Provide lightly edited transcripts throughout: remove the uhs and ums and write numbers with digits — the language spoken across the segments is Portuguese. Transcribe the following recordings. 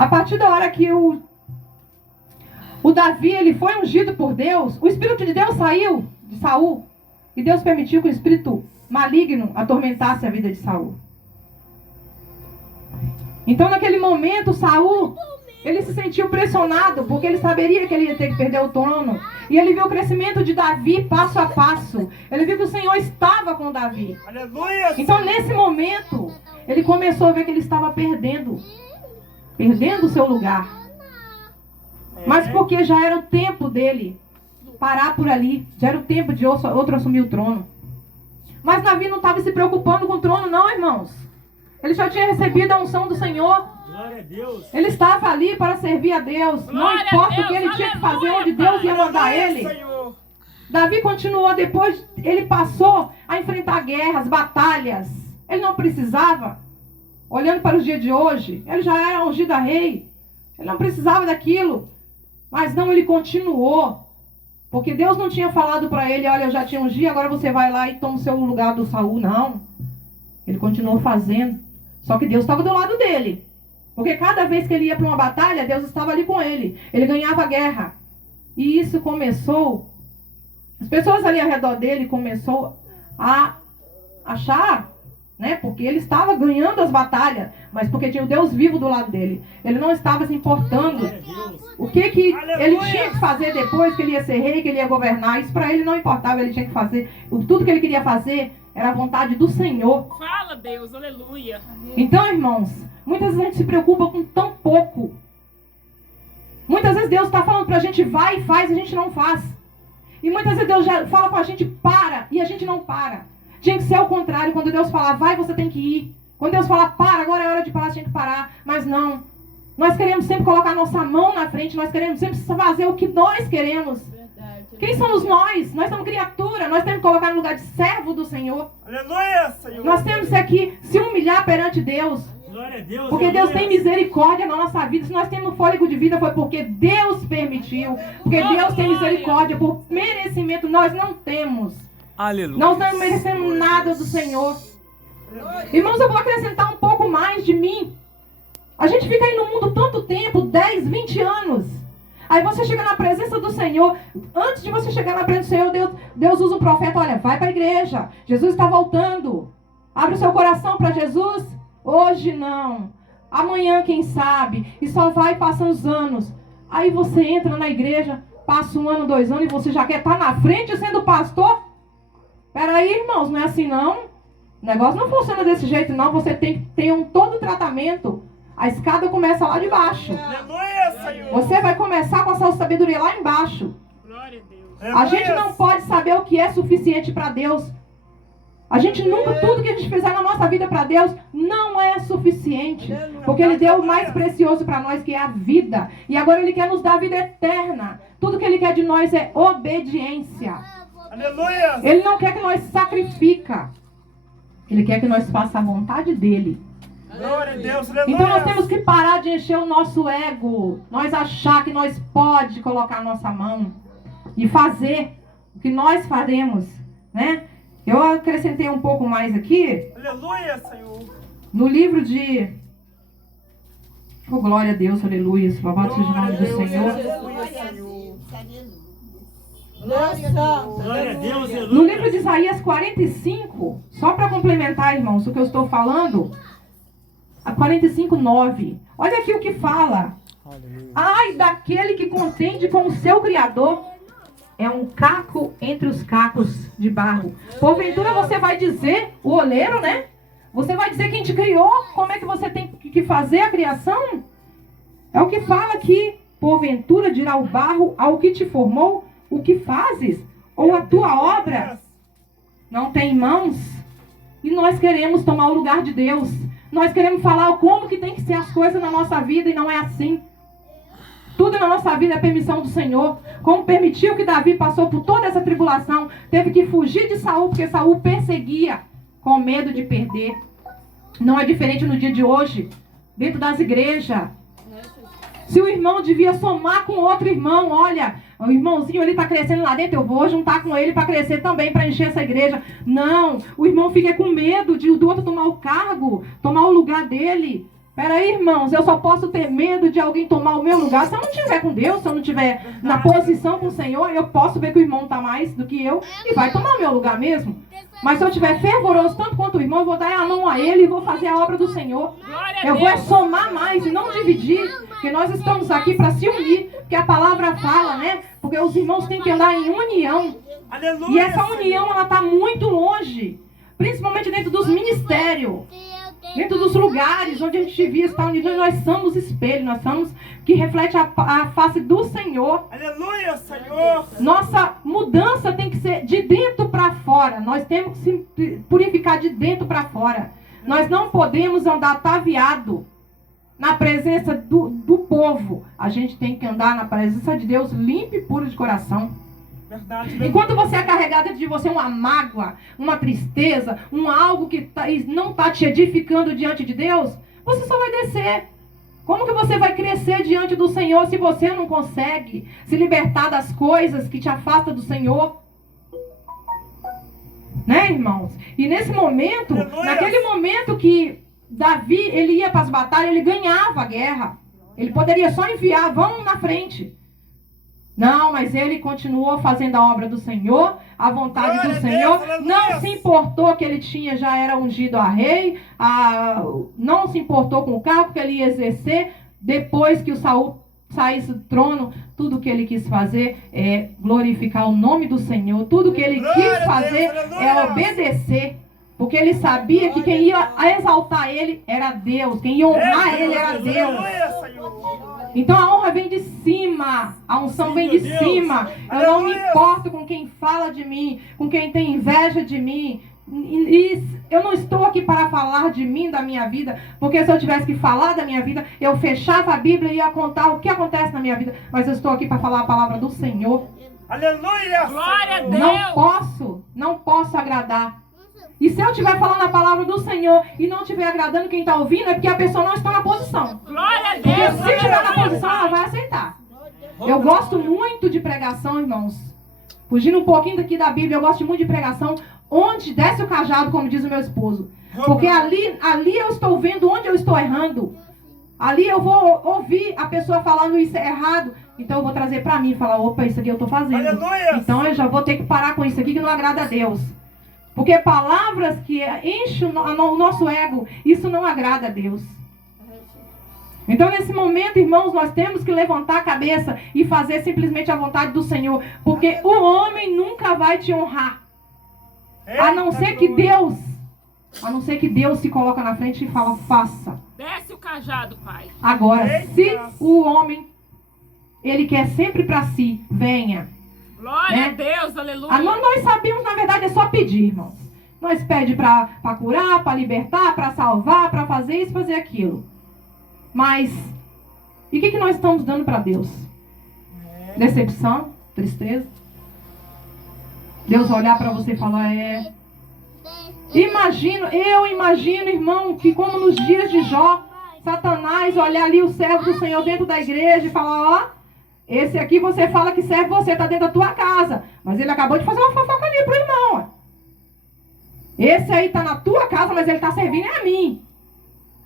A partir da hora que o Davi, ele foi ungido por Deus, o Espírito de Deus saiu de Saul. E Deus permitiu que o espírito maligno atormentasse a vida de Saul. Então, naquele momento, Saul, ele se sentiu pressionado, porque ele saberia que ele ia ter que perder o trono. E ele viu o crescimento de Davi passo a passo. Ele viu que o Senhor estava com Davi. Aleluia! Então, nesse momento, ele começou a ver que ele estava perdendo o seu lugar. Mas porque já era o tempo dele parar por ali. Já era o tempo de outro assumir o trono. Mas Davi não estava se preocupando com o trono, não, irmãos. Ele já tinha recebido a unção do Senhor. Glória a Deus. Ele estava ali para servir a Deus. Não importa o que ele tinha que fazer, onde Deus ia mandar ele. Davi continuou depois, ele passou a enfrentar guerras, batalhas. Ele não precisava. Olhando para os dias de hoje, ele já era ungido a rei. Ele não precisava daquilo. Mas não, ele continuou. Porque Deus não tinha falado para ele, olha, eu já tinha ungido, agora você vai lá e toma o seu lugar do Saul. Não. Ele continuou fazendo. Só que Deus estava do lado dele. Porque cada vez que ele ia para uma batalha, Deus estava ali com ele. Ele ganhava a guerra. E isso começou... As pessoas ali ao redor dele começou a achar, né? Porque ele estava ganhando as batalhas, mas porque tinha o Deus vivo do lado dele. Ele não estava se importando. O que ele tinha que fazer depois que ele ia ser rei, que ele ia governar. Isso para ele não importava, ele tinha que fazer. Tudo que ele queria fazer era a vontade do Senhor. Fala, Deus, aleluia. Então, irmãos, muitas vezes a gente se preocupa com tão pouco. Muitas vezes Deus está falando para a gente, vai e faz, e a gente não faz. E muitas vezes Deus já fala com a gente, para, e a gente não para. Tinha que ser ao contrário, quando Deus falar, vai, você tem que ir. Quando Deus falar, para, agora é hora de parar, você tem que parar. Mas não. Nós queremos sempre colocar nossa mão na frente, nós queremos sempre fazer o que nós queremos. Quem somos nós? Nós somos criatura, nós temos que colocar no lugar de servo do Senhor. Aleluia, Senhor. Nós temos aqui se humilhar perante Deus. Glória a Deus. Porque Deus tem misericórdia na nossa vida. Se nós temos fôlego de vida foi porque Deus permitiu. Porque Deus tem misericórdia. Por merecimento nós não temos. Aleluia. Nós não merecemos nada do Senhor. Irmãos, eu vou acrescentar um pouco mais de mim. A gente fica aí no mundo tanto tempo, 10, 20 anos. Aí você chega na presença do Senhor. Antes de você chegar na presença do Senhor, Deus usa um profeta. Olha, vai para a igreja. Jesus está voltando. Abre o seu coração para Jesus. Hoje não. Amanhã, quem sabe. E só vai passando os anos. Aí você entra na igreja, passa 1 ano, 2 anos e você já quer estar na frente sendo pastor? Peraí, irmãos, não é assim não. O negócio não funciona desse jeito não. Você tem que ter todo o tratamento. A escada começa lá de baixo. Você vai começar com a sua sabedoria lá embaixo. Glória a Deus. A gente não pode saber o que é suficiente para Deus. A gente nunca, tudo que a gente fizer na nossa vida para Deus não é suficiente. Porque Ele deu o mais precioso para nós, que é a vida. E agora Ele quer nos dar a vida eterna. Tudo que Ele quer de nós é obediência. Aleluia. Ele não quer que nós sacrifica. Ele quer que nós façamos a vontade dEle. Glória a Deus. Aleluia. Então nós temos que parar de encher o nosso ego. Nós achar que nós pode colocar a nossa mão e fazer o que nós faremos, né? Eu acrescentei um pouco mais aqui. Aleluia, Senhor. No livro de... Oh, glória a Deus, aleluia. Louvado seja o nome do Senhor. Glória a Deus. No livro de Isaías 45, só para complementar, irmãos, o que eu estou falando, a 45:9. Olha aqui o que fala. Ai daquele que contende com o seu Criador, é um caco entre os cacos de barro. Porventura você vai dizer, o oleiro, né? Você vai dizer quem te criou, como é que você tem que fazer a criação? É o que fala aqui. Porventura dirá o barro ao que te formou, o que fazes? Ou a tua obra não tem mãos? E nós queremos tomar o lugar de Deus. Nós queremos falar como que tem que ser as coisas na nossa vida e não é assim. Tudo na nossa vida é permissão do Senhor. Como permitiu que Davi passou por toda essa tribulação. Teve que fugir de Saul, porque Saul perseguia com medo de perder. Não é diferente no dia de hoje. Dentro das igrejas. Se o irmão devia somar com outro irmão, olha, o irmãozinho ele está crescendo lá dentro, eu vou juntar com ele para crescer também, para encher essa igreja. Não, o irmão fica com medo de do outro tomar o cargo, tomar o lugar dele. Peraí, irmãos, eu só posso ter medo de alguém tomar o meu lugar se eu não estiver com Deus, se eu não estiver na posição com o Senhor. Eu posso ver que o irmão está mais do que eu e vai tomar o meu lugar mesmo. Mas se eu estiver fervoroso tanto quanto o irmão, eu vou dar a mão a ele e vou fazer a obra do Senhor. Eu vou somar mais e não dividir, porque nós estamos aqui para se unir, porque a palavra fala, né? Porque os irmãos têm que andar em união. Aleluia, E essa união, ela está muito longe, principalmente dentro dos ministérios. Dentro dos lugares onde a gente devia estar unido, nós somos espelho, nós somos que reflete a face do Senhor. Aleluia, Senhor. Nossa mudança tem que ser de dentro para fora. Nós temos que se purificar de dentro para fora. Nós não podemos andar ataviado na presença do povo. A gente tem que andar na presença de Deus limpo e puro de coração. Verdade. Enquanto você é carregado dentro de você uma mágoa, uma tristeza, algo que não está te edificando diante de Deus, você só vai descer. Como que você vai crescer diante do Senhor se você não consegue se libertar das coisas que te afastam do Senhor? Né, irmãos? E nesse momento, naquele momento que Davi, ele ia para as batalhas, ele ganhava a guerra. Ele poderia só enviar, vão na frente. Não, mas ele continuou fazendo a obra do Senhor, a vontade do Senhor. Não se importou que ele já era ungido a rei, não se importou com o cargo que ele ia exercer. Depois que o Saul saísse do trono, tudo que ele quis fazer é glorificar o nome do Senhor. Tudo que ele quis fazer é obedecer. Porque ele sabia que quem ia exaltar ele era Deus, quem ia honrar ele era Deus. Então a honra vem de cima, a unção vem de cima. Eu não me importo com quem fala de mim, com quem tem inveja de mim. E eu não estou aqui para falar de mim, da minha vida, porque se eu tivesse que falar da minha vida, eu fechava a Bíblia e ia contar o que acontece na minha vida. Mas eu estou aqui para falar a palavra do Senhor. Aleluia! Glória a Deus! Não posso agradar. E se eu estiver falando a palavra do Senhor e não estiver agradando quem está ouvindo, é porque a pessoa não está na posição. Glória a Deus! Porque se estiver na posição, ela vai aceitar. Eu gosto muito de pregação, irmãos. Fugindo um pouquinho daqui da Bíblia, eu gosto muito de pregação onde desce o cajado, como diz o meu esposo. Porque ali eu estou vendo onde eu estou errando. Ali eu vou ouvir a pessoa falando isso é errado. Então eu vou trazer para mim e falar, opa, isso aqui eu estou fazendo. Aleluia! Então eu já vou ter que parar com isso aqui que não agrada a Deus. Porque palavras que enchem o nosso ego, isso não agrada a Deus. Então nesse momento, irmãos, nós temos que levantar a cabeça e fazer simplesmente a vontade do Senhor. Porque o homem nunca vai te honrar. A não ser que Deus se coloca na frente e fala, faça. Desce o cajado, Pai. Agora, se o homem, ele quer sempre para si, venha. Glória a Deus, aleluia. Nós sabemos, na verdade, é só pedir, irmãos. Nós pedimos para curar, para libertar, para salvar, para fazer isso, fazer aquilo. Mas, e o que nós estamos dando para Deus? Decepção? Tristeza? Deus olhar para você e falar, eu imagino, irmão, que como nos dias de Jó, Satanás olhar ali o servo do Senhor dentro da igreja e falar, esse aqui você fala que serve você, está dentro da tua casa. Mas ele acabou de fazer uma fofoca ali pro irmão. Esse aí está na tua casa, mas ele está servindo a mim.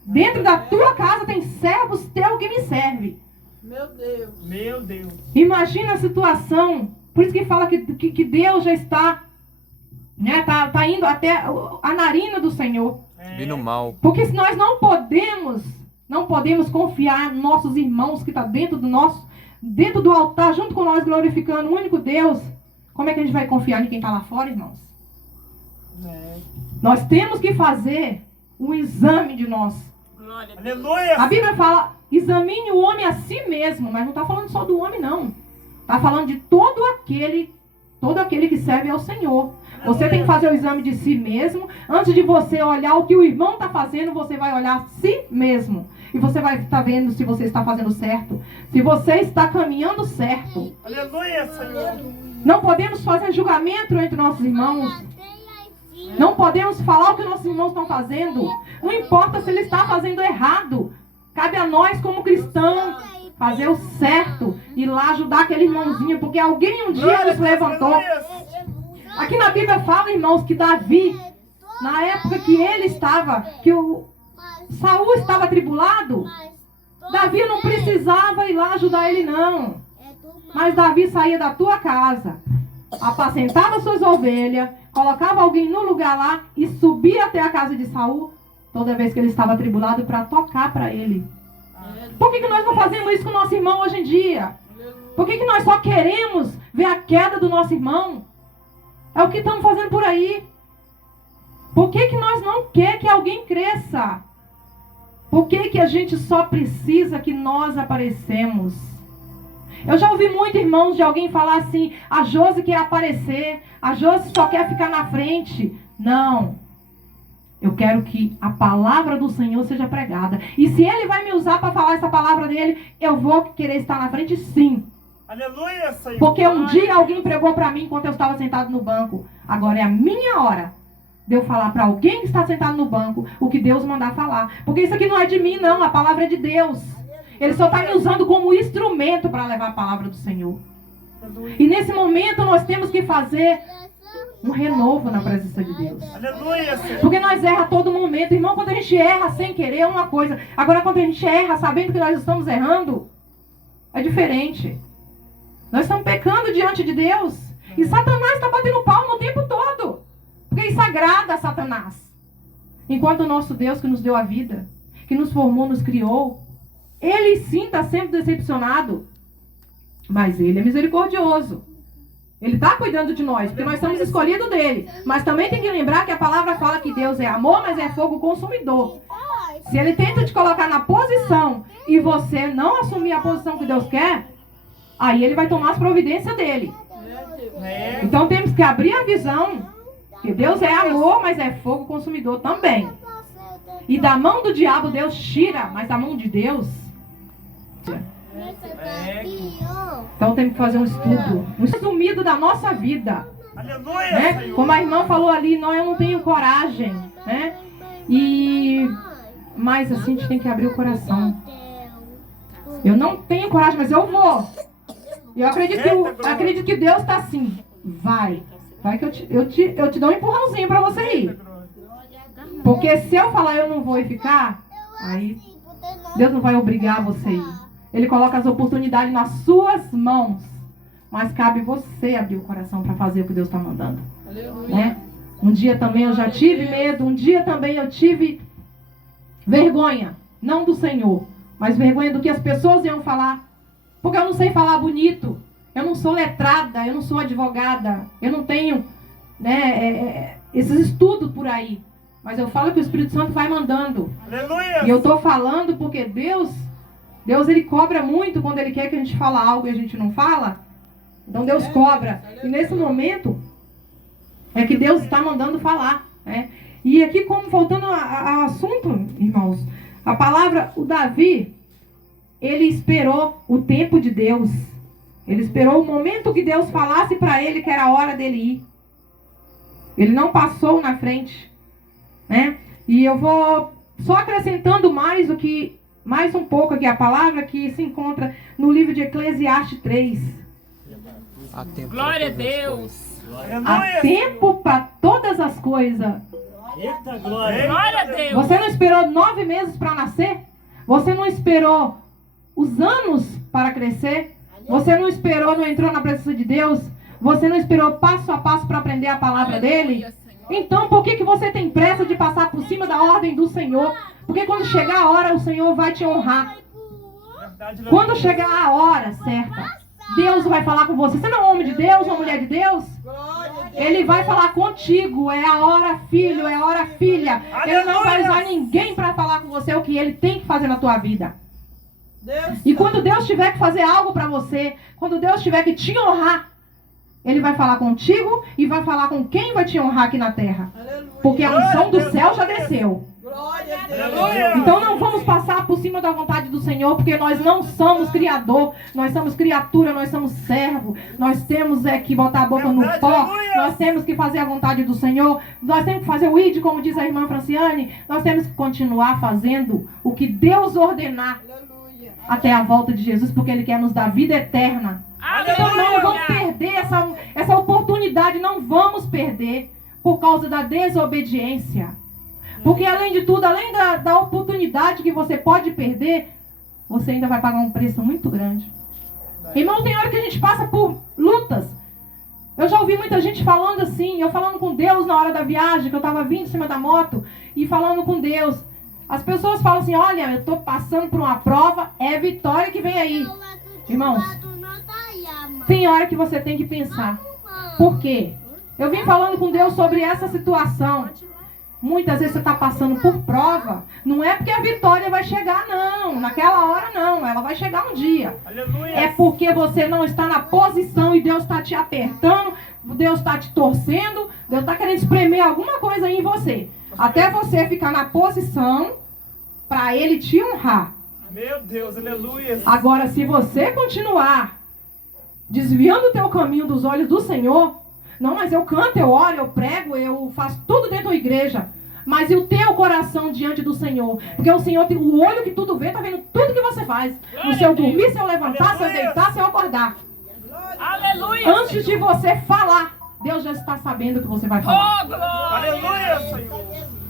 Dentro da tua casa tem servos teus que me servem. Meu Deus. Meu Deus. Imagina a situação. Por isso que fala que Deus já está, né, tá indo até a narina do Senhor. Vindo mal. Porque se nós não podemos confiar nos nossos irmãos que estão dentro do altar, junto com nós, glorificando o único Deus, como é que a gente vai confiar em quem está lá fora, irmãos? Nós temos que fazer um exame de nós. Glória a Deus. Aleluia! A Bíblia fala, examine o homem a si mesmo, mas não está falando só do homem, não. Está falando de todo aquele que serve ao Senhor. Você tem que fazer o exame de si mesmo. Antes de você olhar o que o irmão está fazendo, você vai olhar si mesmo. E você vai estar vendo se você está fazendo certo. Se você está caminhando certo. Aleluia, Senhor. Não podemos fazer julgamento entre nossos irmãos. Não podemos falar o que nossos irmãos estão fazendo. Não importa se ele está fazendo errado. Cabe a nós, como cristãos, fazer o certo. Ir lá ajudar aquele irmãozinho. Porque alguém um dia nos levantou. Aqui na Bíblia fala, irmãos, que Davi, na época que ele estava, que Saul estava atribulado, Davi não precisava ir lá ajudar ele não. Mas Davi saía da tua casa, apacentava suas ovelhas, colocava alguém no lugar lá e subia até a casa de Saul toda vez que ele estava atribulado para tocar para ele. Por que nós não fazemos isso com o nosso irmão hoje em dia? Por que nós só queremos ver a queda do nosso irmão? É o que estamos fazendo por aí. Por que nós não queremos que alguém cresça? Por que a gente só precisa que nós aparecemos? Eu já ouvi muito, irmãos, de alguém falar assim: a Josi quer aparecer, a Josi só quer ficar na frente. Não. Eu quero que a palavra do Senhor seja pregada. E se Ele vai me usar para falar essa palavra dele, eu vou querer estar na frente, sim. Aleluia, Senhor. Porque um dia alguém pregou para mim enquanto eu estava sentado no banco. Agora é a minha hora de eu falar para alguém que está sentado no banco o que Deus mandar falar. Porque isso aqui não é de mim, não. A palavra é de Deus. Ele só está me usando como instrumento para levar a palavra do Senhor. E nesse momento nós temos que fazer um renovo na presença de Deus. Aleluia, Senhor. Porque nós erra a todo momento. Irmão, quando a gente erra sem querer é uma coisa. Agora quando a gente erra sabendo que nós estamos errando, é diferente. Nós estamos pecando diante de Deus. E Satanás está batendo palma o tempo todo. Porque isso agrada a Satanás. Enquanto o nosso Deus que nos deu a vida, que nos formou, nos criou, Ele sim está sempre decepcionado. Mas Ele é misericordioso. Ele está cuidando de nós, porque nós somos escolhidos dele. Mas também tem que lembrar que a palavra fala que Deus é amor, mas é fogo consumidor. Se Ele tenta te colocar na posição e você não assumir a posição que Deus quer, aí Ele vai tomar as providências dele. Então temos que abrir a visão que Deus é amor, mas é fogo consumidor também. E da mão do diabo Deus tira, mas da mão de Deus... Então temos que fazer um estudo, um resumido da nossa vida. Aleluia, Né? Senhor. Como a irmã falou ali, eu não tenho coragem, né? Mas assim a gente tem que abrir o coração. Eu não tenho coragem, mas eu vou. Eu acredito que Deus está assim. Vai que eu te dou um empurrãozinho para você ir. Porque se eu falar eu não vou e ficar, aí Deus não vai obrigar você a ir. Ele coloca as oportunidades nas suas mãos. Mas cabe você abrir o coração para fazer o que Deus está mandando. Né? Um dia também eu já tive medo. Um dia também eu tive vergonha. Não do Senhor, mas vergonha do que as pessoas iam falar. Porque eu não sei falar bonito. Eu não sou letrada. Eu não sou advogada. Eu não tenho, né, esses estudos por aí. Mas eu falo que o Espírito Santo vai mandando. Aleluia. E eu estou falando porque Deus ele cobra muito quando Ele quer que a gente fale algo e a gente não fala. Então Deus cobra. E nesse momento é que Deus está mandando falar. Né? E aqui, como voltando ao assunto, irmãos, a palavra, o Davi, ele esperou o tempo de Deus. Ele esperou o momento que Deus falasse para ele que era a hora dele ir. Ele não passou na frente. Né? E eu vou só acrescentando mais um pouco aqui a palavra que se encontra no livro de Eclesiastes 3. Glória a Deus. Há tempo para todas as coisas. Eita, glória. Glória a Deus. Você não esperou 9 meses para nascer? Você não esperou os anos para crescer? Você não esperou, não entrou na presença de Deus? Você não esperou passo a passo para aprender a palavra dele? Então, por que você tem pressa de passar por cima da ordem do Senhor? Porque quando chegar a hora, o Senhor vai te honrar. Quando chegar a hora certa, Deus vai falar com você. Você não é um homem de Deus, uma mulher de Deus? Ele vai falar contigo. É a hora, filho, é a hora, filha. Ele não vai usar ninguém para falar com você o que ele tem que fazer na tua vida. E quando Deus tiver que fazer algo para você, quando Deus tiver que te honrar, Ele vai falar contigo e vai falar com quem vai te honrar aqui na terra. Porque a unção do céu já desceu. Então não vamos passar por cima da vontade do Senhor, porque nós não somos criador, nós somos criatura, nós somos servo. Nós temos que botar a boca no pó, nós temos que fazer a vontade do Senhor, nós temos que fazer o ID, como diz a irmã Franciane, nós temos que continuar fazendo o que Deus ordenar até a volta de Jesus, porque Ele quer nos dar vida eterna. Então não vamos perder essa oportunidade, não vamos perder por causa da desobediência. Porque além de tudo, além da oportunidade que você pode perder, você ainda vai pagar um preço muito grande. Irmão, tem hora que a gente passa por lutas. Eu já ouvi muita gente falando assim, eu falando com Deus na hora da viagem, que eu estava vindo em cima da moto e falando com Deus. As pessoas falam assim, olha, eu estou passando por uma prova, é vitória que vem aí. Irmãos, tem hora que você tem que pensar. Por quê? Eu vim falando com Deus sobre essa situação. Muitas vezes você está passando por prova. Não é porque a vitória vai chegar, não. Naquela hora, não. Ela vai chegar um dia. Aleluia. É porque você não está na posição e Deus está te apertando. Deus está te torcendo. Deus está querendo espremer alguma coisa aí em você. Até você ficar na posição para Ele te honrar. Meu Deus, aleluia. Agora, se você continuar desviando o teu caminho dos olhos do Senhor, não, mas eu canto, eu oro, eu prego, eu faço tudo dentro da igreja, mas e o teu coração diante do Senhor? Porque o Senhor tem o olho que tudo vê, tá vendo tudo que você faz. No seu dormir, se eu levantar, se eu deitar, se eu acordar. Aleluia. Antes de você falar, Deus já está sabendo o que você vai falar. Oh, glória. Aleluia, Senhor.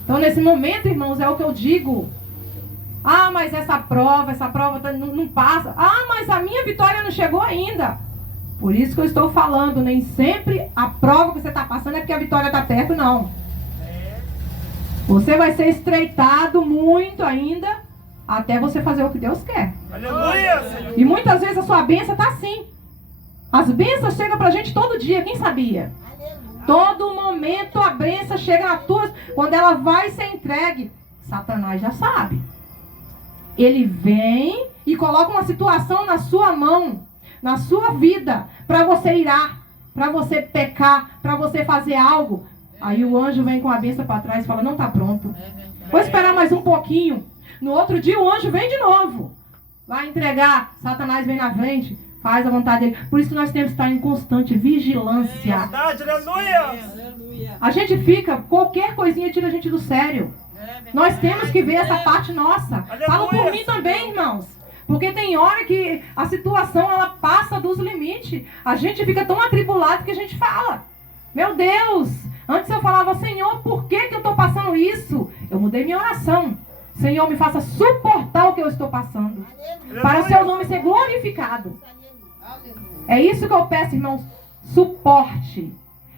Então, nesse momento, irmãos, é o que eu digo. Ah, mas essa prova não passa. Ah, mas a minha vitória não chegou ainda. Por isso que eu estou falando, nem sempre a prova que você está passando é porque a vitória está perto, não. Você vai ser estreitado muito ainda, até você fazer o que Deus quer. Aleluia, Senhor. E muitas vezes a sua bênção está assim. As bênçãos chegam pra gente todo dia, quem sabia? Todo momento a bênção chega na tua. Quando ela vai ser entregue, Satanás já sabe. Ele vem e coloca uma situação na sua mão, na sua vida, para você irar, para você pecar, para você fazer algo. Aí o anjo vem com a bênção para trás e fala, não está pronto. Vou esperar mais um pouquinho. No outro dia o anjo vem de novo. Vai entregar, Satanás vem na frente, faz a vontade dele. Por isso que nós temos que estar em constante vigilância. Verdade, aleluia. A gente fica, qualquer coisinha tira a gente do sério. Nós temos que ver essa parte nossa. Falo por mim também, irmãos. Porque tem hora que a situação ela passa dos limites. A gente fica tão atribulado que a gente fala. Meu Deus, antes eu falava, Senhor, por que eu estou passando isso? Eu mudei minha oração. Senhor, me faça suportar o que eu estou passando. Para o seu nome ser glorificado. É isso que eu peço, irmãos. Suporte.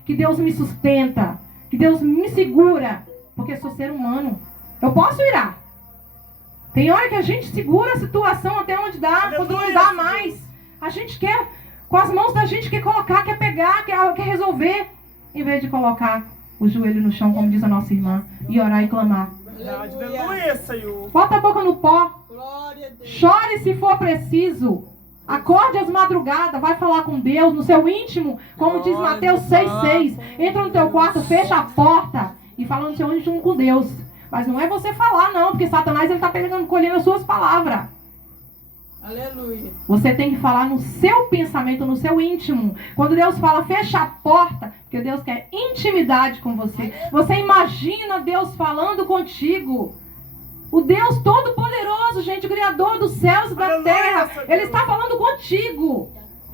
Que Deus me sustenta. Que Deus me segura. Porque eu sou ser humano. Eu posso irar. Tem hora que a gente segura a situação até onde dá, quando não dá mais. A gente quer, com as mãos da gente, quer colocar, quer pegar, quer resolver. Em vez de colocar o joelho no chão, como diz a nossa irmã, e orar e clamar. Verdade, aleluia, Senhor. Bota a boca no pó. Chore se for preciso. Acorde às madrugadas, vai falar com Deus no seu íntimo, como diz Mateus 6,6. Entra no teu quarto, fecha a porta e fala no seu íntimo com Deus. Mas não é você falar, não, porque Satanás está colhendo as suas palavras. Aleluia. Você tem que falar no seu pensamento, no seu íntimo. Quando Deus fala, fecha a porta, porque Deus quer intimidade com você. Você imagina Deus falando contigo. O Deus Todo-Poderoso, gente, o Criador dos céus e da terra. Ele está falando contigo.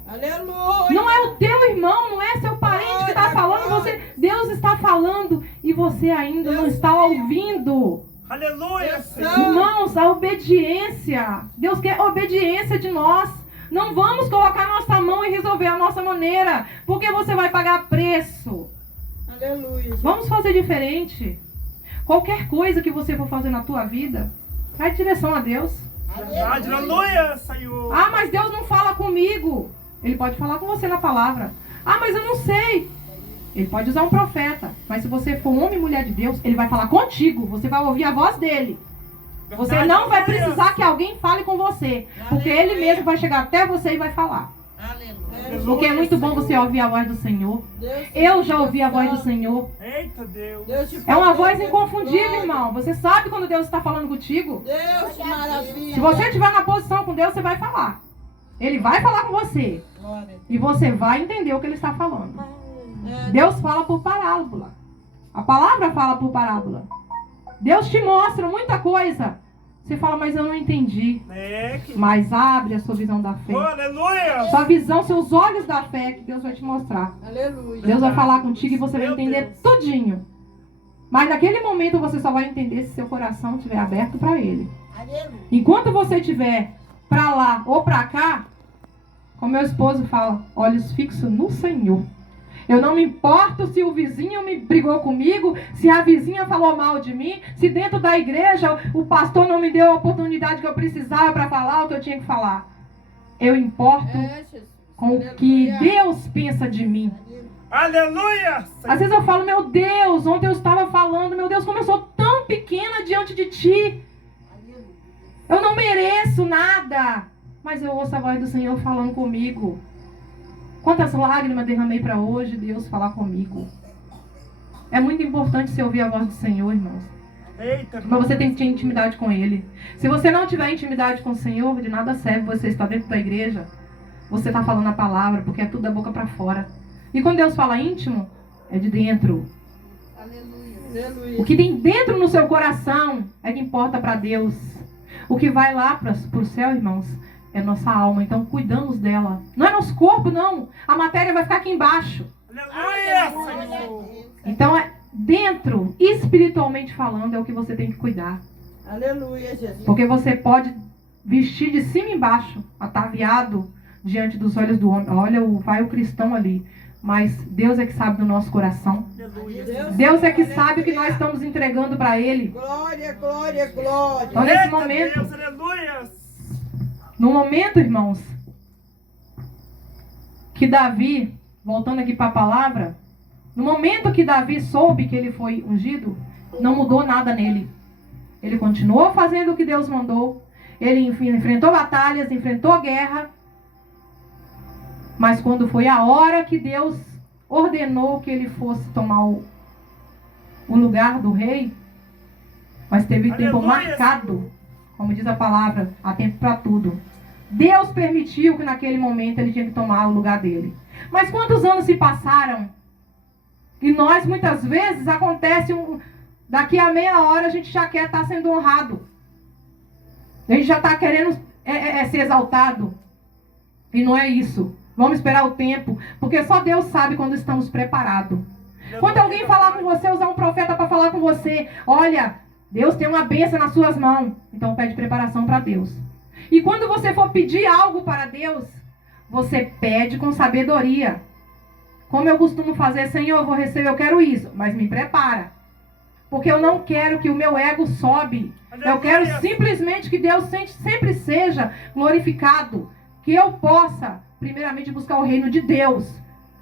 Aleluia. Não é o teu irmão, não é seu parente que está falando. Deus está falando e você ainda não está ouvindo. Aleluia, Senhor. Irmãos, a obediência. Deus quer obediência de nós. Não vamos colocar nossa mão e resolver a nossa maneira, porque você vai pagar preço. Aleluia. Vamos fazer diferente. Qualquer coisa que você for fazer na tua vida, vai em direção a Deus. Verdade, aleluia, Senhor. Ah, mas Deus não fala comigo. Ele pode falar com você na palavra. Ah, mas eu não sei. Ele pode usar um profeta. Mas se você for homem e mulher de Deus, ele vai falar contigo. Você vai ouvir a voz dele. Você Verdade, não vai aleluia. precisar que alguém fale com você. Porque ele mesmo vai chegar até você e vai falar. Aleluia. Porque é muito bom você ouvir a voz do Senhor. Deus te Eu já ouvi a voz do proteja. Senhor. Eita, Deus. Deus te É uma voz proteja. inconfundível, Glória. irmão. Você sabe quando Deus está falando contigo. Deus te maravilha. Se você estiver na posição com Deus, você vai falar. Ele vai falar com você. Glória. E você vai entender o que ele está falando. É, Deus fala por parábola. A palavra fala por parábola. Deus te mostra muita coisa. Você fala, mas eu não entendi. É que... Mas abre a sua visão da fé. Oh, aleluia. Sua visão, seus olhos da fé, que Deus vai te mostrar. Aleluia. Deus vai falar contigo e você vai Meu entender Deus. tudinho. Mas naquele momento você só vai entender se seu coração estiver aberto para Ele. Aleluia. Enquanto você estiver para lá ou para cá, como meu esposo fala, olhos fixos no Senhor. Eu não me importo se o vizinho me brigou comigo, se a vizinha falou mal de mim, se dentro da igreja o pastor não me deu a oportunidade que eu precisava para falar o que eu tinha que falar. Eu importo Jesus. com o que Deus pensa de mim. Aleluia! Às vezes eu falo, meu Deus, ontem eu estava falando, meu Deus, como eu sou tão pequena diante de Ti. Eu não mereço nada. Mas eu ouço a voz do Senhor falando comigo. Quantas lágrimas derramei para hoje Deus falar comigo. É muito importante você ouvir a voz do Senhor, irmãos. Eita, Mas você tem que ter intimidade com Ele. Se você não tiver intimidade com o Senhor, de nada serve você estar dentro da igreja. Você está falando a palavra, porque é tudo da boca para fora. E quando Deus fala íntimo, é de dentro. Aleluia. O que tem dentro no seu coração é que importa para Deus. O que vai lá para o céu, irmãos, é nossa alma. Então cuidamos dela. Não é nosso corpo, não. A matéria vai ficar aqui embaixo. aleluia, Senhor. Então é dentro, espiritualmente falando, é o que você tem que cuidar. Aleluia, Jesus. Porque você pode vestir de cima e embaixo, ataviado diante dos olhos do homem. Olha, vai o cristão ali. Mas Deus é que sabe do nosso coração. Aleluia. Deus é que sabe o que nós estamos entregando para Ele. Glória, glória, glória. Então nesse Eita, momento, Deus, aleluia. no momento, irmãos, que Davi, voltando aqui para a palavra, no momento que Davi soube que ele foi ungido, não mudou nada nele. Ele continuou fazendo o que Deus mandou. Ele enfrentou batalhas, enfrentou guerra. Mas quando foi a hora que Deus ordenou que ele fosse tomar o lugar do rei, mas teve tempo Aleluia, marcado, como diz a palavra, há tempo para tudo. Deus permitiu que naquele momento ele tinha que tomar o lugar dele. Mas quantos anos se passaram? E nós muitas vezes acontece daqui a meia hora a gente já quer estar sendo honrado. A gente já está querendo ser exaltado. E não é isso. Vamos esperar o tempo, porque só Deus sabe quando estamos preparados. Quando alguém falar com você, usar um profeta para falar com você, olha, Deus tem uma bênção nas suas mãos. Então pede preparação para Deus. E quando você for pedir algo para Deus, você pede com sabedoria. Como eu costumo fazer, Senhor, eu vou receber, eu quero isso, mas me prepara. Porque eu não quero que o meu ego sobe. Eu quero simplesmente que Deus sempre seja glorificado. Que eu possa, primeiramente, buscar o reino de Deus.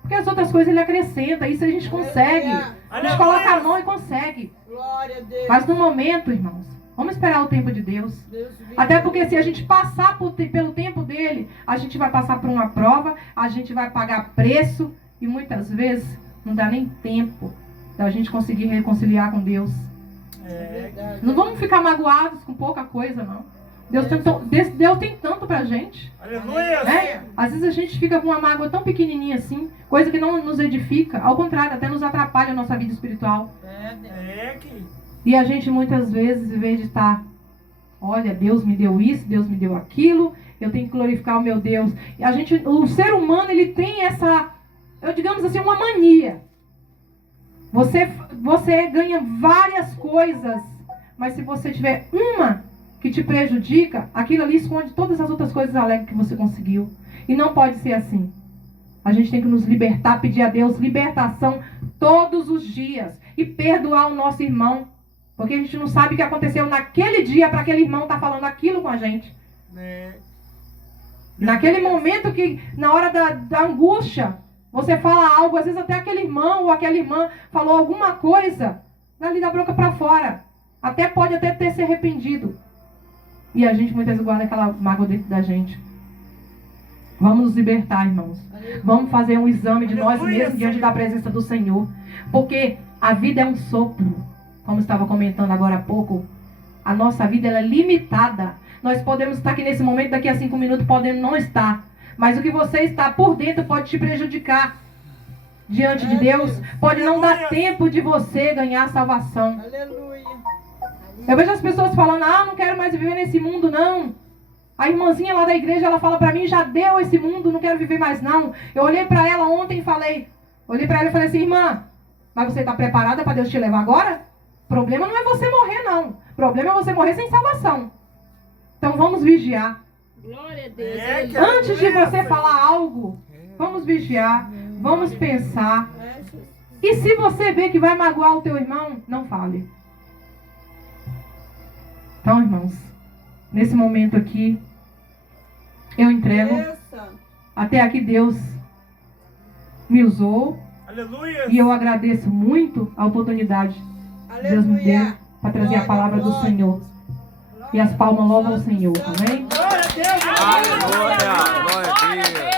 Porque as outras coisas Ele acrescenta. Isso a gente consegue. A gente coloca a mão e consegue. Glória a Deus. Mas no momento, irmãos, vamos esperar o tempo de Deus. Até porque se a gente passar pelo tempo dele, a gente vai passar por uma prova, a gente vai pagar preço. E muitas vezes não dá nem tempo da gente conseguir reconciliar com Deus. Não vamos ficar magoados com pouca coisa, não. Deus tem tanto pra gente. Aleluia. Né? Às vezes a gente fica com uma mágoa tão pequenininha assim, coisa que não nos edifica. Ao contrário, até nos atrapalha a nossa vida espiritual. E a gente muitas vezes, em vez de estar, olha, Deus me deu isso, Deus me deu aquilo, eu tenho que glorificar o meu Deus. E o ser humano, ele tem essa, digamos assim, uma mania. Você ganha várias coisas, mas se você tiver uma que te prejudica, aquilo ali esconde todas as outras coisas alegres que você conseguiu. E não pode ser assim. A gente tem que nos libertar, pedir a Deus libertação todos os dias. E perdoar o nosso irmão. Porque a gente não sabe o que aconteceu naquele dia para aquele irmão estar falando aquilo com a gente. Naquele momento que, na hora da angústia, você fala algo, às vezes até aquele irmão ou aquela irmã falou alguma coisa, dali da boca para fora. Pode até ter se arrependido. E a gente muitas vezes guarda aquela mágoa dentro da gente. Vamos nos libertar, irmãos. Vamos fazer um exame de nós mesmos diante da presença do Senhor. Porque a vida é um sopro. Como estava comentando agora há pouco. A nossa vida ela é limitada. Nós podemos estar aqui nesse momento, daqui a 5 minutos podemos não estar. Mas o que você está por dentro pode te prejudicar. Diante de Deus. Pode não dar tempo de você ganhar a salvação. Aleluia. Eu vejo as pessoas falando, não quero mais viver nesse mundo, não. A irmãzinha lá da igreja, ela fala pra mim, já deu esse mundo, não quero viver mais, não. Eu olhei pra ela ontem e falei assim, irmã, mas você está preparada para Deus te levar agora? problema não é você morrer, não. O problema é você morrer sem salvação. Então vamos vigiar. Glória a Deus. É que Antes de você aleluia, falar algo, vamos vigiar, vamos pensar. É, Jesus. E se você vê que vai magoar o teu irmão, não fale. Então, irmãos, nesse momento aqui, eu entrego. Deus Santo. Até aqui Deus me usou. Aleluia. E eu agradeço muito a oportunidade que Deus me deu Aleluia. para trazer a palavra do Glória, Senhor. E as palmas louvam o Senhor. Amém? Glória a Deus. Aleluia. Glória a Deus.